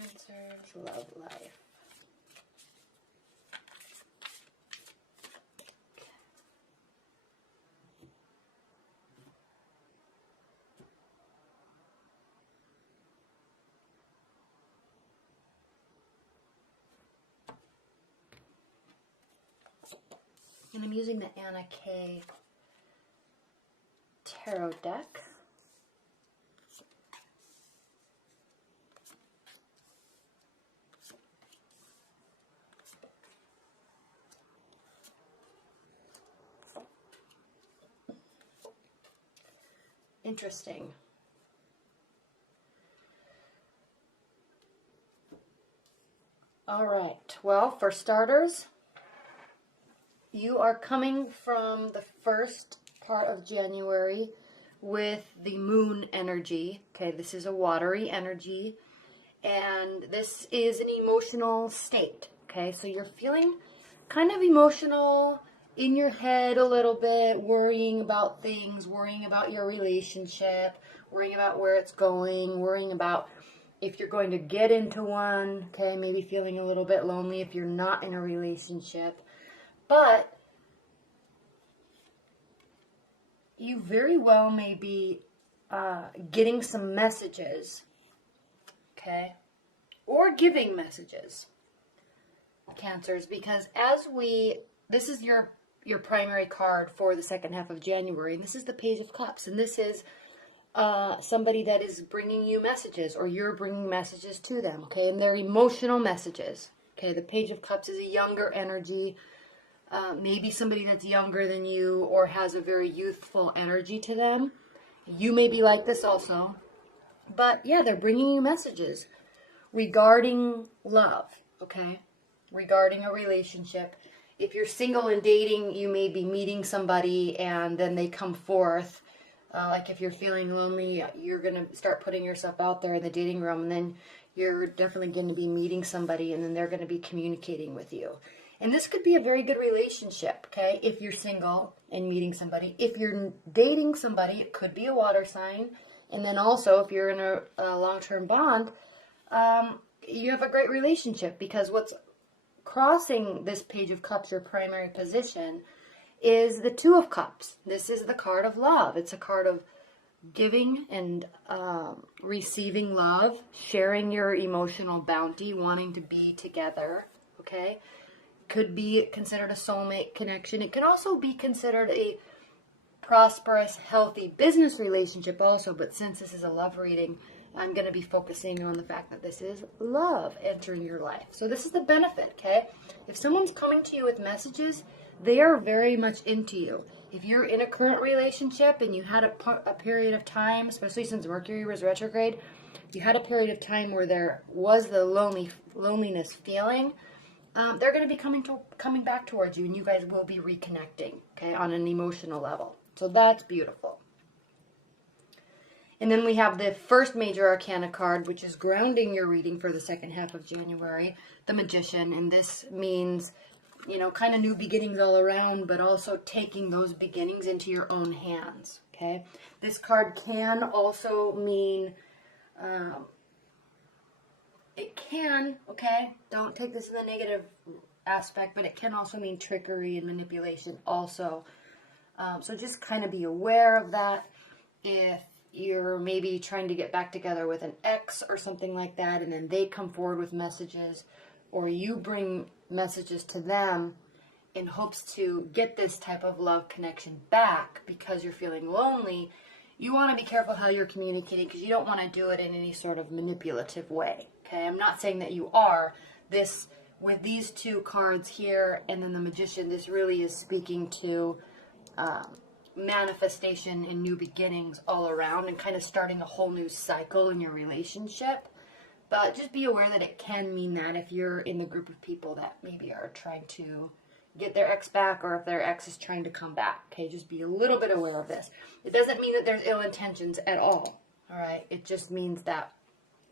Cancer's love life. And I'm using the Anna K Tarot deck. Interesting. All right. Well, for starters, you are coming from the first part of January with the moon energy. Okay, this is a watery energy, and this is an emotional state. Okay, so you're feeling kind of emotional in your head a little bit, worrying about things, worrying about your relationship, worrying about where it's going, worrying about if you're going to get into one. Okay, maybe feeling a little bit lonely if you're not in a relationship. But you very well may be getting some messages, okay, or giving messages, Cancers, because this is your primary card for the second half of January, and this is the Page of Cups, and this is somebody that is bringing you messages, or you're bringing messages to them, okay, and they're emotional messages, okay. The Page of Cups is a younger energy. Maybe somebody that's younger than you or has a very youthful energy to them. You may be like this also. But yeah, they're bringing you messages regarding love, okay? Regarding a relationship. If you're single and dating, you may be meeting somebody and then they come forth. Like if you're feeling lonely, you're going to start putting yourself out there in the dating room, and then you're definitely going to be meeting somebody, and then they're going to be communicating with you. And this could be a very good relationship, okay, if you're single and meeting somebody. If you're dating somebody, it could be a water sign. And then also, if you're in a long-term bond, you have a great relationship, because what's crossing this Page of Cups, your primary position, is the Two of Cups. This is the card of love. It's a card of giving and receiving love, sharing your emotional bounty, wanting to be together, okay? Could be considered a soulmate connection. It can also be considered a prosperous, healthy business relationship also, but since this is a love reading, I'm going to be focusing on the fact that this is love entering your life. So this is the benefit, okay? If someone's coming to you with messages, they are very much into you. If you're in a current relationship and you had a period of time, especially since Mercury was retrograde, you had a period of time where there was the loneliness feeling, they're going to be coming back towards you, and you guys will be reconnecting, okay, on an emotional level. So that's beautiful. And then we have the first major arcana card, which is grounding your reading for the second half of January, the Magician. And this means, you know, kind of new beginnings all around, but also taking those beginnings into your own hands, okay? This card can also mean, it can, okay, don't take this in the negative aspect, but it can also mean trickery and manipulation also. So just kind of be aware of that. If you're maybe trying to get back together with an ex or something like that, and then they come forward with messages, or you bring messages to them in hopes to get this type of love connection back because you're feeling lonely, you want to be careful how you're communicating, because you don't want to do it in any sort of manipulative way. Okay, I'm not saying that you are. This, with these two cards here and then the Magician, this really is speaking to manifestation and new beginnings all around, and kind of starting a whole new cycle in your relationship. But just be aware that it can mean that if you're in the group of people that maybe are trying to get their ex back, or if their ex is trying to come back. Okay, just be a little bit aware of this. It doesn't mean that there's ill intentions at all. All right, it just means that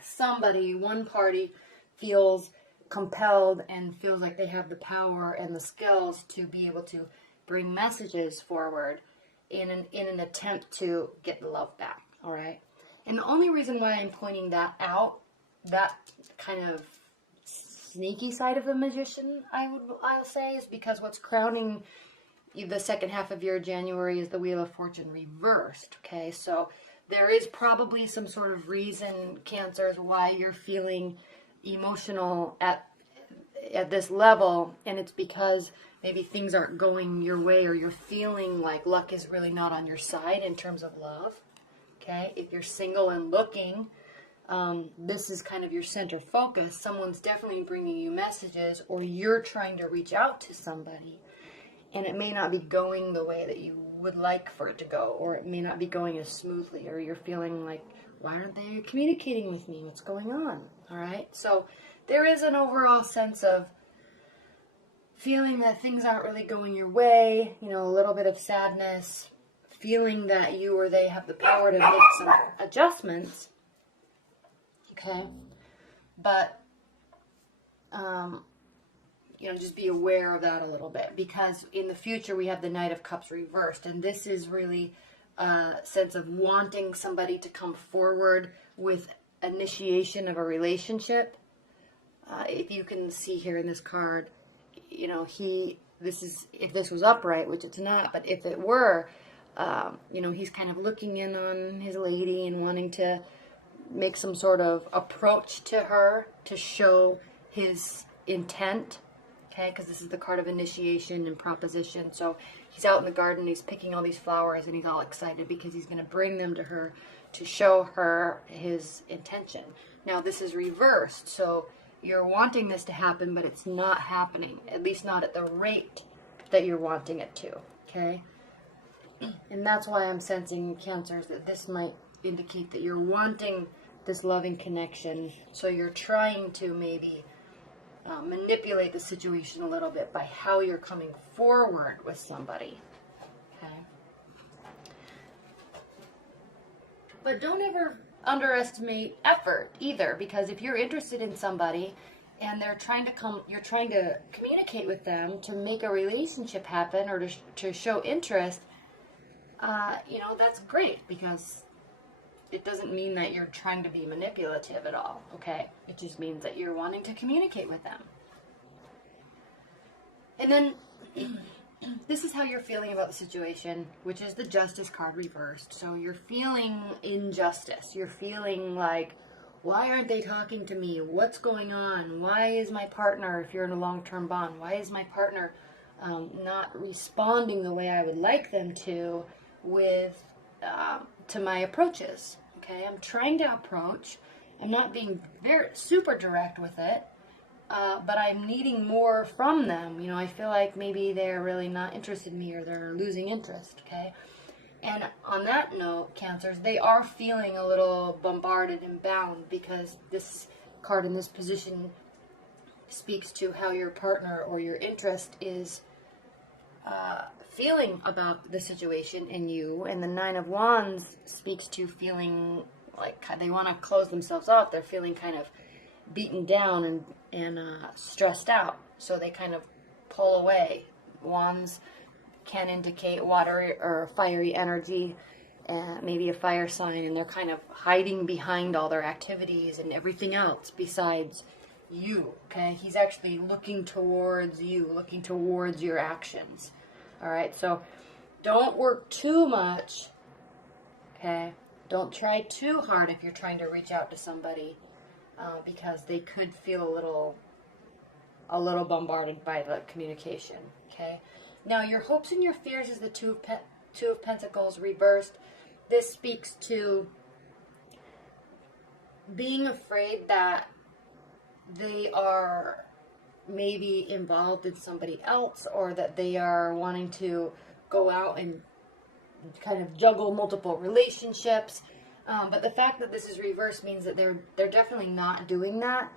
somebody, one party, feels compelled and feels like they have the power and the skills to be able to bring messages forward in an attempt to get the love back. All right, and the only reason why I'm pointing that out that kind of sneaky side of the magician, I'll say, is because what's crowning the second half of your January is the Wheel of Fortune reversed. Okay, so there is probably some sort of reason, Cancers, why you're feeling emotional at this level, and it's because maybe things aren't going your way, or you're feeling like luck is really not on your side in terms of love. Okay, if you're single and looking, this is kind of your center focus. Someone's definitely bringing you messages, or you're trying to reach out to somebody, and it may not be going the way that you would like for it to go, or it may not be going as smoothly, or you're feeling like, why aren't they communicating with me? What's going on? All right, so there is an overall sense of feeling that things aren't really going your way, you know, a little bit of sadness, feeling that you or they have the power to make some adjustments, okay? But, you know, just be aware of that a little bit, because in the future we have the Knight of Cups reversed, and this is really a sense of wanting somebody to come forward with initiation of a relationship. If you can see here in this card, you know, if this was upright, which it's not, but if it were, you know, he's kind of looking in on his lady and wanting to make some sort of approach to her to show his intent, okay, because this is the card of initiation and proposition. So he's out in the garden, he's picking all these flowers, and he's all excited because he's going to bring them to her to show her his intention. Now, this is reversed, so you're wanting this to happen, but it's not happening, at least not at the rate that you're wanting it to, okay? And that's why I'm sensing, Cancers, that this might indicate that you're wanting this loving connection, so you're trying to maybe manipulate the situation a little bit by how you're coming forward with somebody, okay? But don't ever underestimate effort either, because if you're interested in somebody and they're trying to you're trying to communicate with them to make a relationship happen, or to show interest, you know, that's great, because it doesn't mean that you're trying to be manipulative at all, okay? It just means that you're wanting to communicate with them. And then this is how you're feeling about the situation, which is the Justice card reversed. So you're feeling injustice. You're feeling like, why aren't they talking to me? What's going on? Why is my partner, if you're in a long-term bond, why is my partner not responding the way I would like them to to my approaches? Okay, I'm trying to approach. I'm not being super direct with it. But I'm needing more from them. You know, I feel like maybe they're really not interested in me, or they're losing interest, okay? And on that note, Cancers, they are feeling a little bombarded and bound, because this card in this position speaks to how your partner or your interest is feeling about the situation and you. And the Nine of Wands speaks to feeling like they want to close themselves off. They're feeling kind of beaten down and stressed out, so they kind of pull away. Wands can indicate water or fiery energy, maybe a fire sign, and they're kind of hiding behind all their activities and everything else besides you, okay? He's actually looking towards you, looking towards your actions, all right? So don't work too much, okay? Don't try too hard if you're trying to reach out to somebody, because they could feel a little bombarded by the communication, okay? Now, your hopes and your fears is the Two of Pentacles reversed. This speaks to being afraid that they are maybe involved in somebody else, or that they are wanting to go out and kind of juggle multiple relationships. But the fact that this is reversed means that they're definitely not doing that.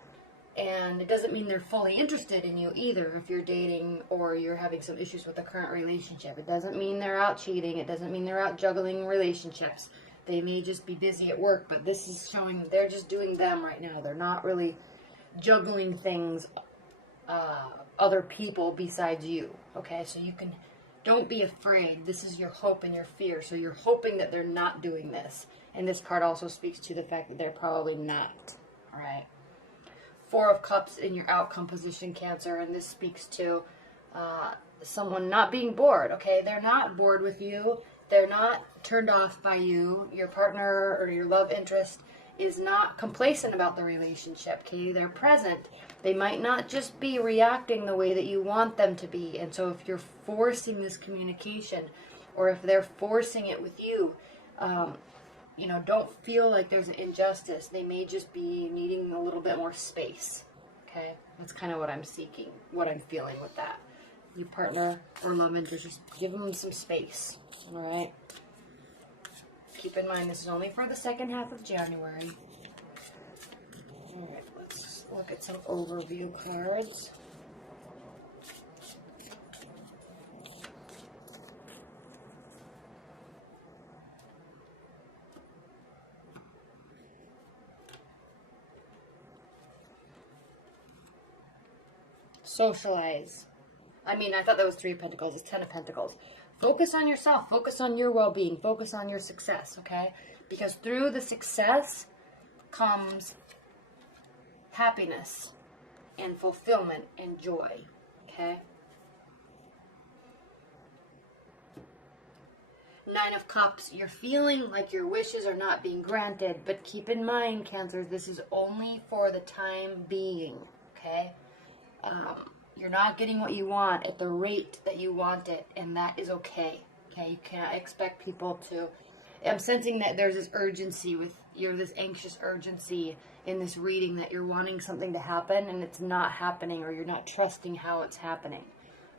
And it doesn't mean they're fully interested in you either if you're dating or you're having some issues with the current relationship. It doesn't mean they're out cheating. It doesn't mean they're out juggling relationships. They may just be busy at work, but this is showing they're just doing them right now. They're not really juggling things, other people besides you. Okay, so don't be afraid. This is your hope and your fear. So you're hoping that they're not doing this. And this card also speaks to the fact that they're probably not. All right. Four of Cups in your outcome position, Cancer, and this speaks to someone not being bored, okay? They're not bored with you. They're not turned off by you. Your partner or your love interest is not complacent about the relationship, okay? They're present. They might not just be reacting the way that you want them to be. And so if you're forcing this communication, or if they're forcing it with you, you know, don't feel like there's an injustice. They may just be needing a little bit more space, okay? That's kind of what I'm seeking, what I'm feeling with that. Your partner or love interest, just give them some space, all right? Keep in mind, this is only for the second half of January. All right, let's look at some overview cards. Socialize. I mean, I thought that was Three of Pentacles. It's Ten of Pentacles. Focus on yourself. Focus on your well-being. Focus on your success, okay? Because through the success comes happiness and fulfillment and joy, okay? Nine of Cups. You're feeling like your wishes are not being granted, but keep in mind, Cancer, this is only for the time being, okay? You're not getting what you want at the rate that you want it, and that is okay. Okay, you can't expect people to. I'm sensing that there's this urgency with this anxious urgency in this reading, that you're wanting something to happen and it's not happening, or you're not trusting how it's happening.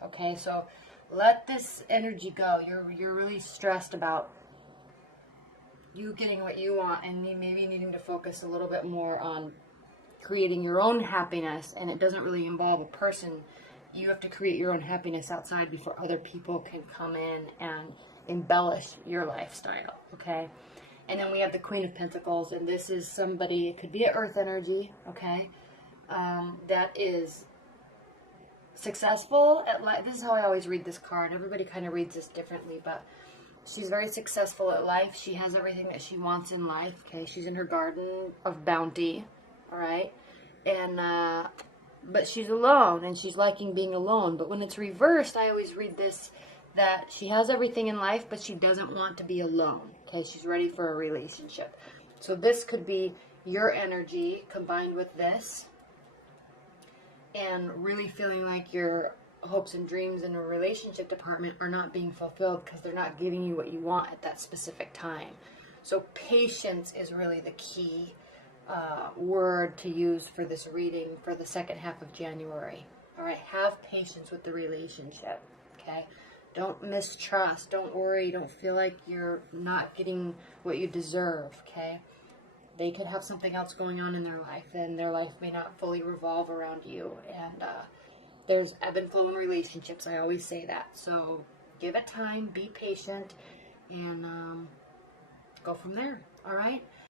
Okay, so let this energy go. You're really stressed about you getting what you want, and maybe needing to focus a little bit more on creating your own happiness, and it doesn't really involve a person. You have to create your own happiness outside before other people can come in and embellish your lifestyle, okay? And then we have the Queen of Pentacles, and this is somebody, it could be an earth energy, okay, that is successful at life. This is how I always read this card. Everybody kind of reads this differently, but she's very successful at life. She has everything that she wants in life, okay? She's in her garden of bounty, all right? And but she's alone, and she's liking being alone. But when it's reversed, I always read this, that she has everything in life, but she doesn't want to be alone, okay? She's ready for a relationship. So this could be your energy combined with this, and really feeling like your hopes and dreams in a relationship department are not being fulfilled because they're not giving you what you want at that specific time. So patience is really the key word to use for this reading for the second half of January. All right, have patience with the relationship, okay? Don't mistrust. Don't worry. Don't feel like you're not getting what you deserve, okay? They could have something else going on in their life, and their life may not fully revolve around you. And there's ebb and flow in relationships. I always say that. So give it time, be patient, and go from there. All right?